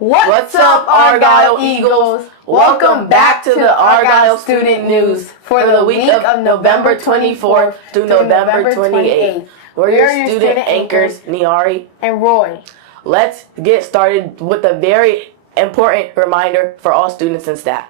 What's up, Argyle Eagles? Welcome back to the Argyle Student News for the week of November 24th through November 28th. We're your student anchors, Niari and Roy. Let's get started with a very important reminder for all students and staff.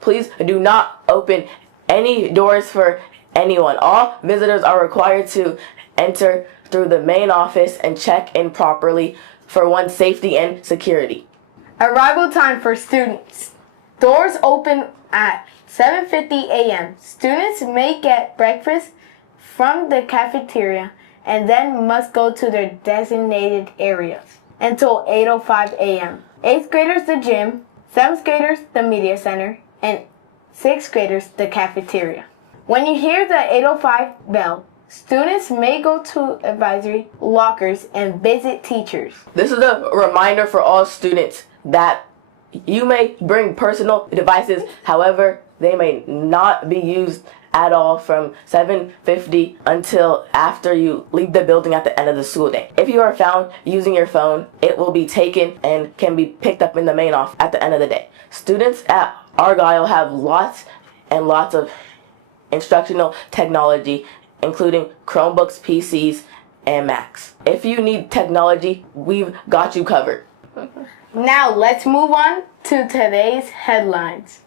Please do not open any doors for anyone. All visitors are required to enter through the main office and check in properly for one's safety and security. Arrival time for students. Doors open at 7:50 a.m. Students may get breakfast from the cafeteria and then must go to their designated areas until 8:05 a.m. 8th graders the gym, 7th graders the media center, and 6th graders the cafeteria. When you hear the 8:05 bell, students may go to advisory lockers and visit teachers. This is a reminder for all students that you may bring personal devices, however, they may not be used at all from 7:50 until after you leave the building at the end of the school day. If you are found using your phone, it will be taken and can be picked up in the main office at the end of the day. Students at Argyle have lots and lots of instructional technology, including Chromebooks, PCs, and Macs. If you need technology, we've got you covered. Now let's move on to today's headlines.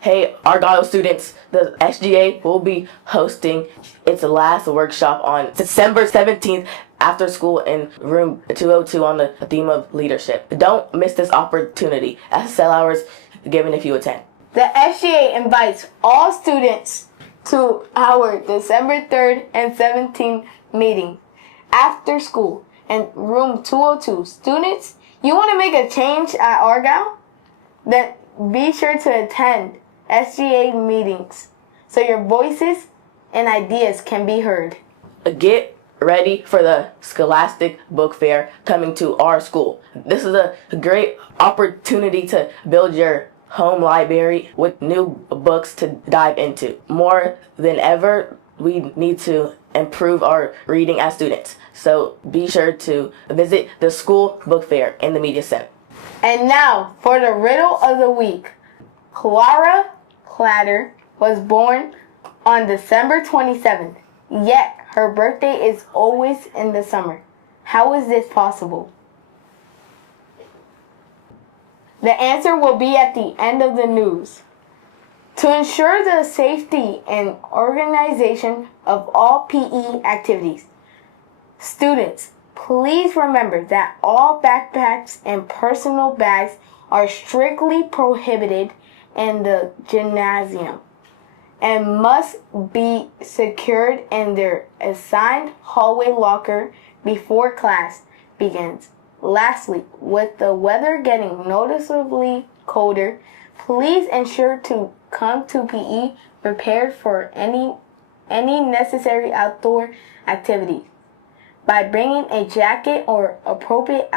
Hey, Argyle students, the SGA will be hosting its last workshop on December 17th after school in room 202 on the theme of leadership. Don't miss this opportunity. SSL hours given if you attend. The SGA invites all students to our December 3rd and 17th meeting after school in room 202. Students, you want to make a change at Argyle? Then be sure to attend SGA meetings so your voices and ideas can be heard. Get ready for the Scholastic Book Fair coming to our school. This is a great opportunity to build your home library with new books to dive into. More than ever, we need to improve our reading as students. So be sure to visit the school book fair in the media center. And now for the riddle of the week. Clara Clatter was born on December 27th, yet her birthday is always in the summer. How is this possible? The answer will be at the end of the news. To ensure the safety and organization of all PE activities, students, please remember that all backpacks and personal bags are strictly prohibited in the gymnasium and must be secured in their assigned hallway locker before class begins. Lastly, with the weather getting noticeably colder, please ensure to come to PE prepared for any necessary outdoor activities by bringing a jacket or appropriate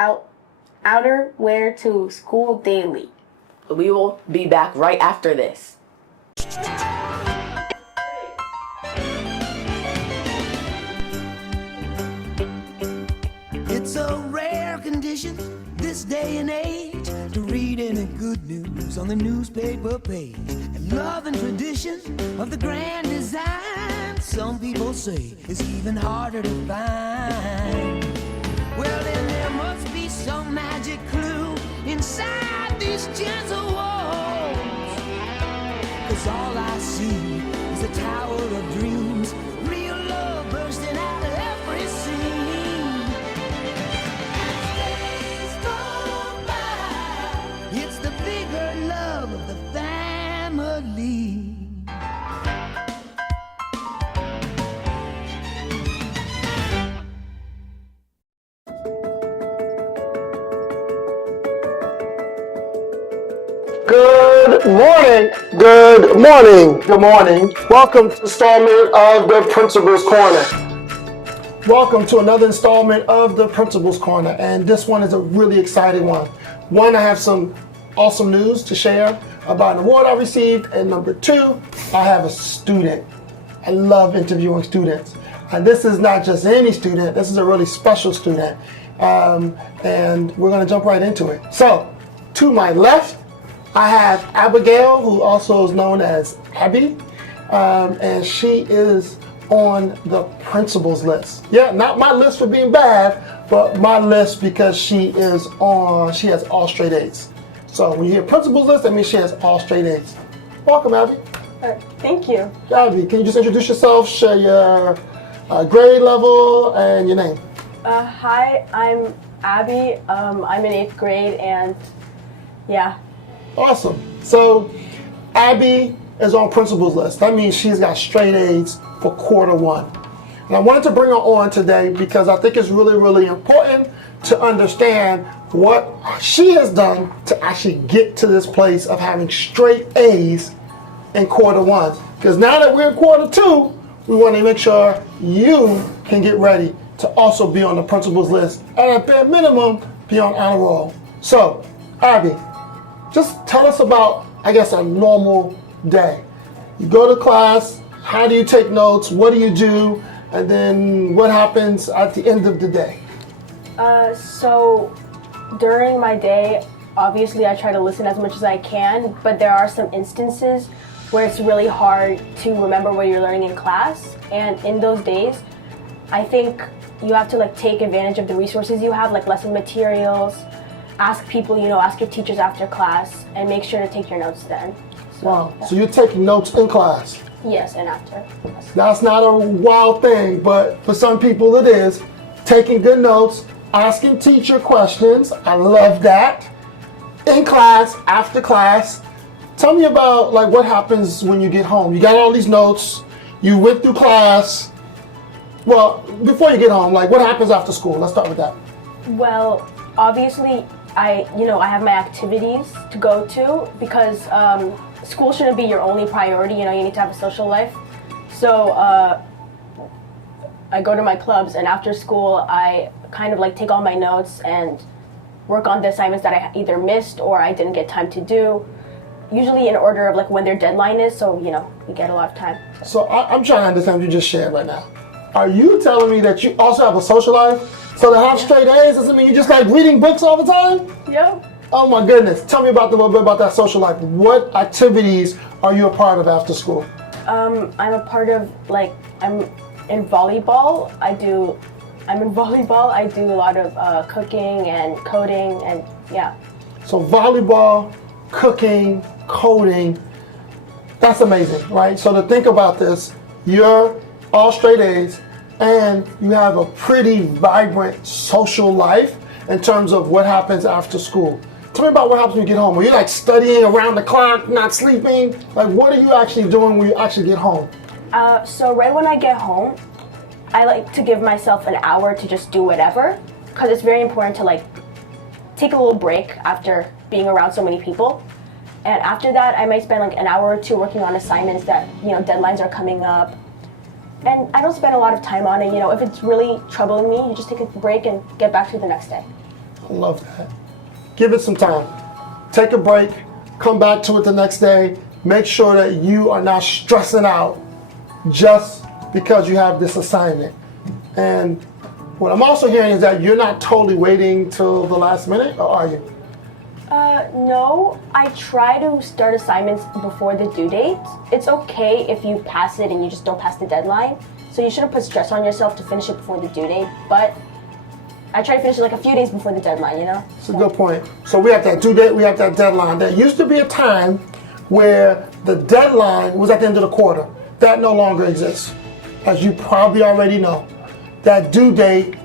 outerwear to school daily. We will be back right after this. It's a rare condition this day and age to read any good news on the newspaper page. And love and tradition of the grand design, some people say, is even harder to find. Well, then there must be some magic clue inside these gentle walls, 'cause all I see is a tower of dreams, real love bursting out of every scene. As days go by, it's the bigger love of the family. Good morning. Good morning. Good morning. Welcome to installment of the Principal's Corner. Welcome to another installment of the Principal's Corner, and this one is a really exciting one. One, I have some awesome news to share about an award I received, and number two, I have a student. I love interviewing students, and this is not just any student. This is a really special student, and we're going to jump right into it. So, to my left, I have Abigail, who also is known as Abby, and she is on the principal's list. Yeah, not my list for being bad, but my list because she has all straight A's. So when you hear principal's list, that means she has all straight A's. Welcome, Abby. Thank you. Abby, can you just introduce yourself, share your grade level and your name? Hi, I'm Abby. I'm in 8th grade, and yeah. Awesome. So Abby is on principal's list. That means she's got straight A's for quarter one. And I wanted to bring her on today because I think it's really, really important to understand what she has done to actually get to this place of having straight A's in quarter one. Because now that we're in quarter two, we want to make sure you can get ready to also be on the principal's list and at bare minimum be on honor roll. So, Abby, just tell us about, I guess, a normal day. You go to class, how do you take notes, what do you do, and then what happens at the end of the day? So during my day, obviously I try to listen as much as I can, but there are some instances where it's really hard to remember what you're learning in class. And in those days, I think you have to take advantage of the resources you have, like lesson materials, ask people, ask your teachers after class, and make sure to take your notes then. So, Wow, so you're taking notes in class? Yes, and after. That's not a wild thing, but for some people it is. Taking good notes, asking teacher questions, I love that. In class, after class. Tell me about what happens when you get home. You got all these notes, you went through class. Well, before you get home, what happens after school? Let's start with that. Well, obviously, I have my activities to go to because school shouldn't be your only priority. You need to have a social life. So I go to my clubs, and after school, I kind of take all my notes and work on the assignments that I either missed or I didn't get time to do. Usually in order of when their deadline is, so we get a lot of time. So I'm trying to understand what you just shared right now. Are you telling me that you also have a social life? So to have straight A's doesn't mean you just like reading books all the time? Yep. Oh my goodness. Tell me a little bit about that social life. What activities are you a part of after school? I'm a part of I'm in volleyball. I'm in volleyball. I do a lot of cooking and coding and yeah. So volleyball, cooking, coding, that's amazing, right? So to think about this, you're all straight A's and you have a pretty vibrant social life in terms of what happens after school. Tell me about what happens when you get home. Are you studying around the clock, not sleeping? What are you actually doing when you actually get home? So right when I get home, I like to give myself an hour to just do whatever, because it's very important to take a little break after being around so many people. And after that, I might spend an hour or two working on assignments that, deadlines are coming up. And I don't spend a lot of time on it. If it's really troubling me, you just take a break and get back to the next day. I love that. Give it some time. Take a break, come back to it the next day. Make sure that you are not stressing out just because you have this assignment. And what I'm also hearing is that you're not totally waiting till the last minute, or are you? No, I try to start assignments before the due date. It's okay if you pass it and you just don't pass the deadline. So you shouldn't put stress on yourself to finish it before the due date, but I try to finish it a few days before the deadline, It's a good point. So we have that due date, we have that deadline. There used to be a time where the deadline was at the end of the quarter. That no longer exists. As you probably already know, that due date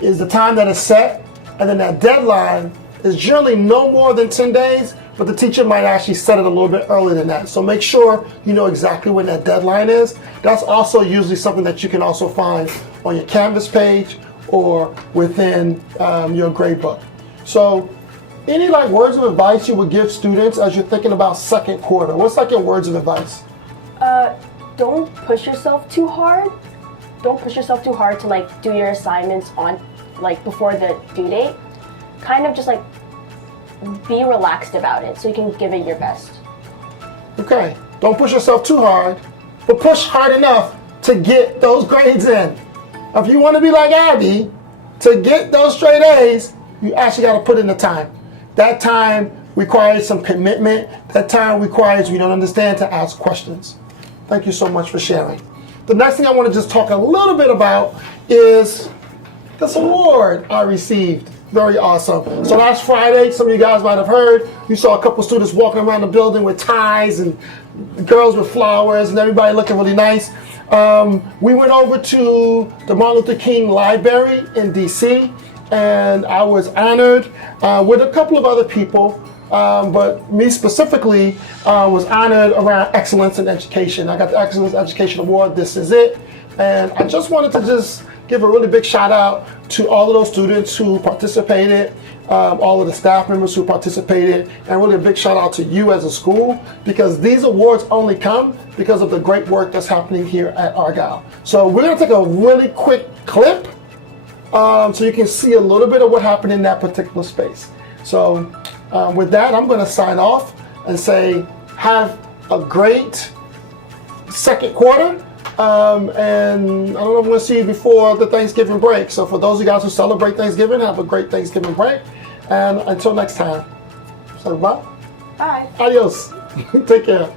is the time that is set, and then that deadline is generally no more than 10 days, but the teacher might actually set it a little bit earlier than that. So make sure you know exactly when that deadline is. That's also usually something that you can also find on your Canvas page or within your grade book. So Any like words of advice you would give students as you're thinking about second quarter? What's like your words of advice? Don't push yourself too hard. Don't push yourself too hard to like do your assignments on like before the due date. Kind of just like be relaxed about it so you can give it your best. Okay, don't push yourself too hard, but push hard enough to get those grades in. If you want to be like Abby, to get those straight A's, you actually got to put in the time. That time requires some commitment. That time requires, we don't understand, to ask questions. Thank you so much for sharing. The next thing I want to just talk a little bit about is this award I received. Very awesome. So last Friday, some of you guys might have heard, you saw a couple students walking around the building with ties and girls with flowers and everybody looking really nice. We went over to the Martin Luther King Library in DC, and I was honored with a couple of other people, but me specifically was honored around excellence in education. I got the Excellence Education Award, This Is It, and I just wanted to just give a really big shout out to all of those students who participated, all of the staff members who participated, and really a big shout out to you as a school, because these awards only come because of the great work that's happening here at Argyle. So we're gonna take a really quick clip so you can see a little bit of what happened in that particular space. So with that, I'm gonna sign off and say have a great second quarter. And I don't know if I'm going to see you before the Thanksgiving break. So for those of you guys who celebrate Thanksgiving, have a great Thanksgiving break. And until next time, so bye. Bye. Adios. Take care.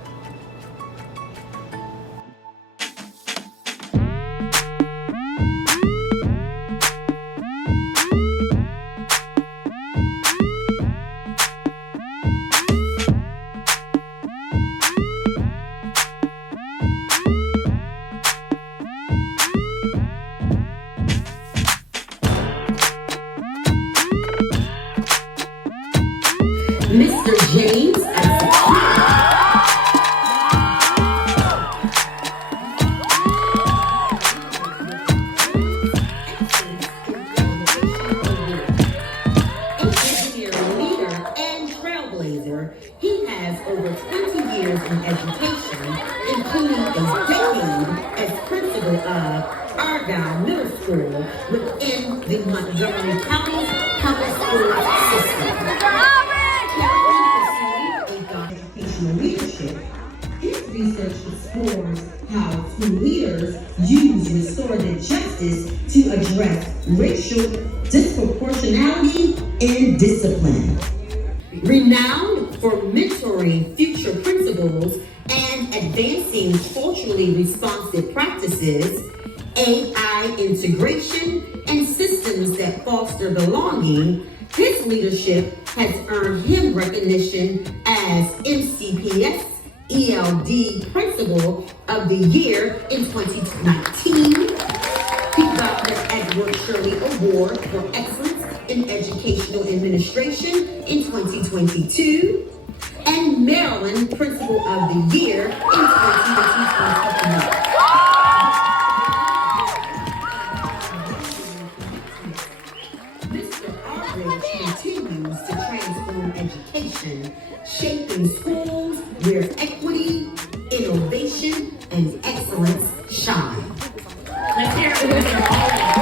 Mr. James engineer, leader, and trailblazer. He has over 20 years in education, including a decade as principal of Argyle Middle School within the Montgomery County Public School System. Educational leadership. His research explores how school leaders use restorative justice to address racial disproportionality and discipline. Renowned for mentoring future principals and advancing culturally responsive practices, AI integration, and systems that foster belonging, his leadership has earned him recognition as MCPS ELD Principal of the Year in 2019, he got the Edward Shirley Award for Excellence in Educational Administration in 2022, and Maryland Principal of the Year in 2023. Continues to transform education, shaping schools where equity, innovation, and excellence shine. Let's hear it for Mr. Argyle.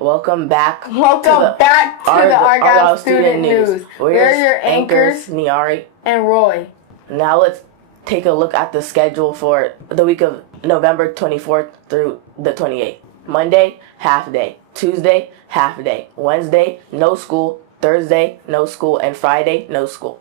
Welcome back. Welcome back to the Argyle Student News. We're your anchors, Niari and Roy. Now let's take a look at the schedule for the week of November 24th through the 28th. Monday, half day. Tuesday, half day. Wednesday, no school. Thursday, no school. And Friday, no school.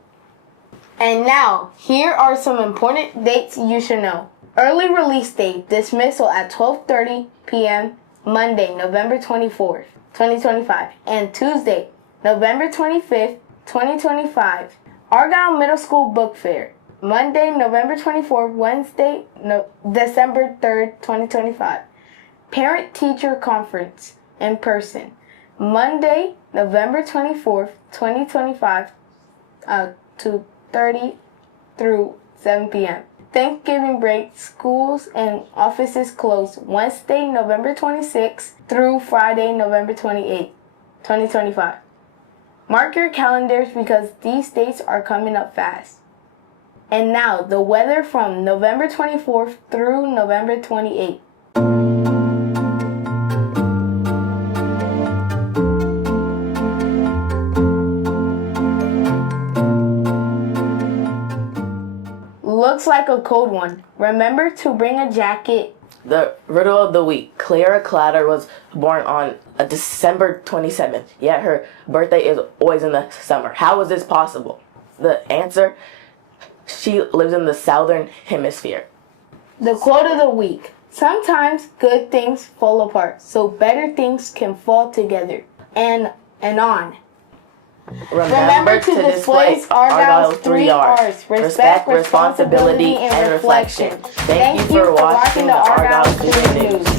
And now, here are some important dates you should know. Early release date, dismissal at 12:30 p.m. Monday, November 24th, 2025. And Tuesday, November 25th, 2025. Argyle Middle School Book Fair. Monday, November 24th, Wednesday, December 3rd, 2025. Parent-Teacher Conference in person. Monday, November 24th, 2025, 2:30 through 7 p.m. Thanksgiving break, schools and offices closed Wednesday, November 26th through Friday, November 28th, 2025. Mark your calendars because these dates are coming up fast. And now, the weather from November 24th through November 28th. Looks like a cold one. Remember to bring a jacket. The riddle of the week. Clara Clatter was born on December 27th, yet her birthday is always in the summer. How is this possible? The answer, she lives in the southern hemisphere. The quote of the week. Sometimes good things fall apart, so better things can fall together. And on. Remember to display Argyle's 3 R's. Respect, responsibility, and reflection. Thank you for watching the Argyle Student News.